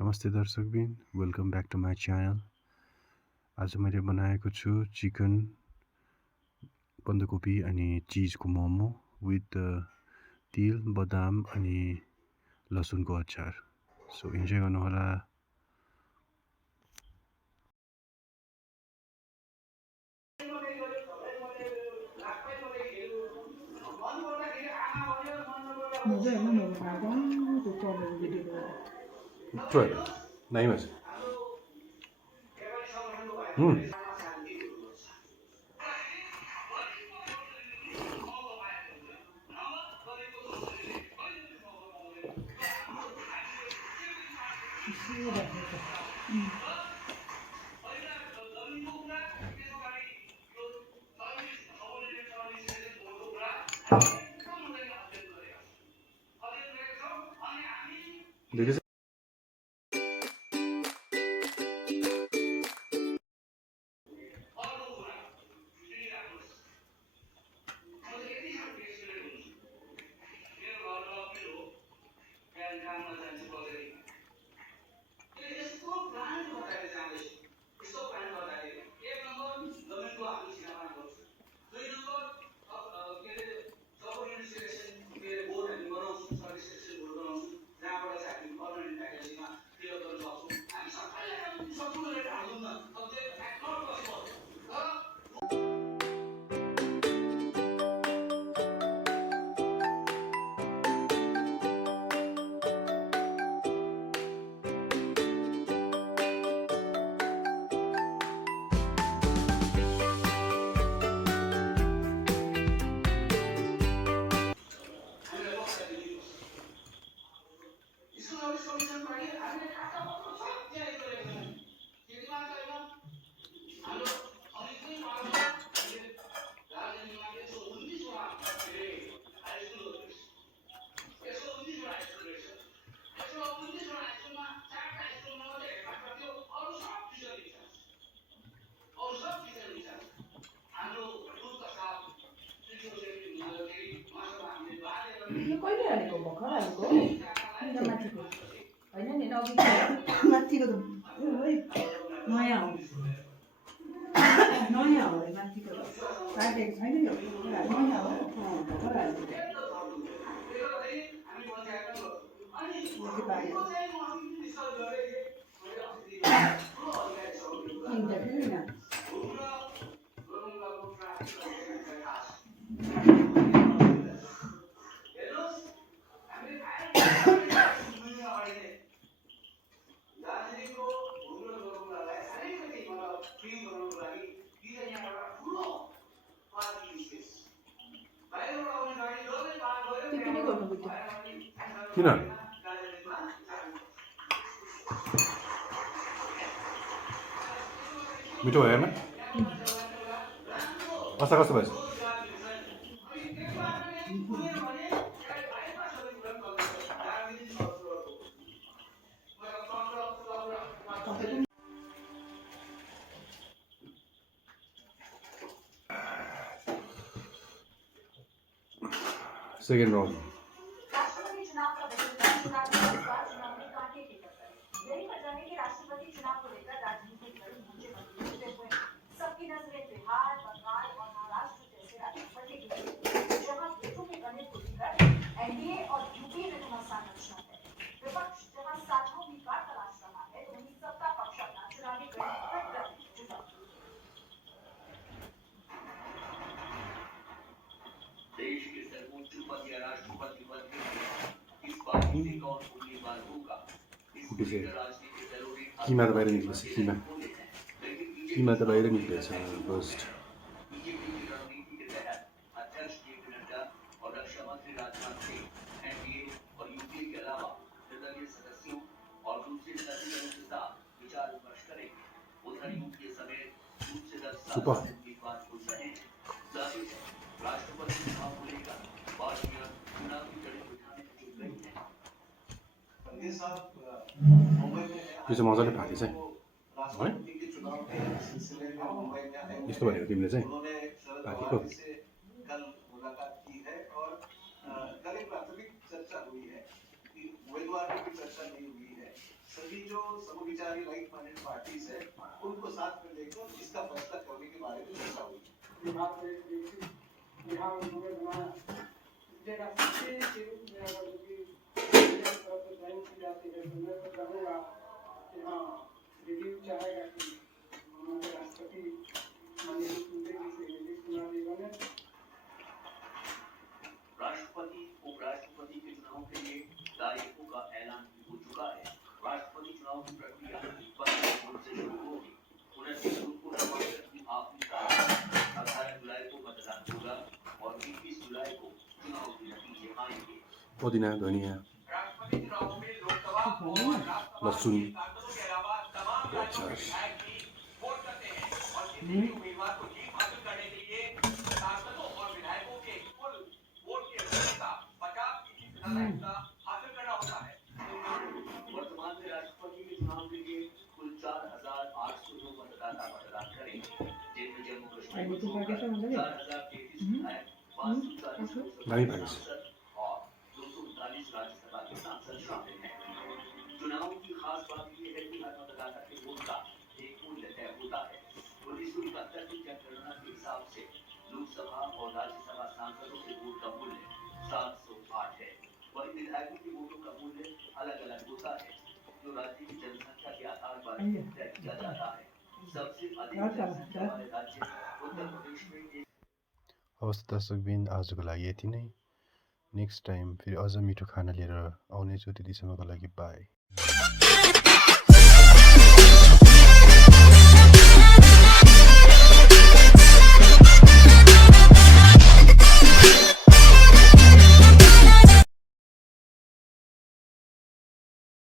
नमस्ते दर्शकबिन, welcome back to my channel. आज मैले बनाएको छु चिकन, बन्दाकोपी अनि चिजको मोमो विथ तिल, बदाम अनि लसुनको अचार। सो इन्जोय गर्नुहोला। नाही माझं यो कहिले हालेको भर्खर हालेको माथिको होइन नि माथिको त नयाँ हो नयाँ हो माथिको काटेको छैन नि नयाँ हो भर्खर हालेको किन मिठो भयो हेर्न कस्तो कस्तो भएछ सेकेन्ड राउन्ड राष्ट्रपति चुनाव का बजट चुनाव में कांटे की टक्कर। यही वजह है कि राष्ट्रपति चुनाव को लेकर राजनीतिक दल नीचे बदलते हुए सबकी नजरें बिहार, बंगाल और महाराष्ट्र जैसे राज्यों पर टिकी हुई, जहां वोटों के गणित को लेकर एनडीए और यूपीए में घमासान रचना है। विपक्ष जहां साझा उम्मीदवार तलाश रहा है, तो वहीं सत्ता पक्ष अपना चुनावी गणित पर जुटा। देश के सर्वोच्च पद या राष्ट्रपति पद के लिए इस बार से कौन उम्मीदवार होगा कुटी राजनीतिक दलों ने किमा त बाहिर निक्लेछ किमा त बाहिर निक्लेछ फर्स्ट बीजेपी की रणनीति के तहत अध्यक्ष जेपी नड्डा और रक्षा मंत्री राजनाथ सिंह एनडीए और यूपीए के अलावा निर्दलीय सदस्यों और दूसरे सभी दलों के साथ विचार विमर्श करेंगे। उधर यूपीए समेत दूध से 10 सुपर उम्मीदवार खुल रहे हैं। जाहिर है राष्ट्रपति चुनाव को लेकर पार्टियां चुनावी जड़ी बिठाने में जुट गई हैं। यो चाहिँ मजाले फाटेछ है यस्तो भनेको तिमीले चाहिँ पाकेको सभी जो समविचारी लाइक माइंडेड पार्टीज है उनको साथ में लेकर इसका फैसला करने के बारे में चर्चा हुई। बिहार में एक विकसित बिहार उन्होंने बनाया जगह सबसे के रूप में अगर उनकी तरफ से ज्वाइन की जाती है तो मैं तो कहूँगा कि हाँ रिव्यू चाहेगा कि उन्होंने राष्ट्रपति माननीय मुख्यमंत्री जी से नीतीश कुमार जी ने राष्ट्रपति उपराष्ट्रपति के चुनाव के लिए तारीखों का ऐलान हो चुका है। राष्ट्रपति चुनाव की प्रक्रिया 15 जून से शुरू होगी। 29 जून को नामांकन की आखिरी तारीख, 18 जुलाई को मतदान होगा और 21 जुलाई को चुनाव के नतीजे आएंगे। पुदीना धनिया राष्ट्रपति चुनाव में लोकसभा और राज्यसभा लहसुन के सांसदों के अलावा तमाम राज्यों के विधायक भी वोट करते हैं और किसी भी उम्मीदवार को जीत हासिल करने के लिए सांसदों और विधायकों के कुल वोट के का 50% से ज्यादा हिस्सा हासिल करना होता है। वर्तमान में राष्ट्रपति के चुनाव के लिए कुल 4,802 मतदाता मतदान करेंगे, जिनमें जम्मू कश्मीर में 4,033 विधायक, 540 लोकसभा सांसद और 239 राज्यसभा के सांसद शामिल हैं। चुनाव की खास बात यह है कि हर मतदाता के वोट का एक मूल्य तय होता है। 1971 की जनगणना के हिसाब से लोकसभा और राज्यसभा सांसदों के वोट का मूल्य 708 है। वहीं विधायकों के वोटों का मूल्य अलग अलग होता है, जो राज्य की जनसंख्या के आधार पर तय किया जाता है। सबसे अधिक जनसंख्या वाले राज्य उत्तर प्रदेश में हवस् दर्शकबिन आजको लागि यति नै। नेक्स्ट टाइम फेरि अझ मिठो खाना लिएर आउनेछु, त्यतिसम्मको लागि बाई।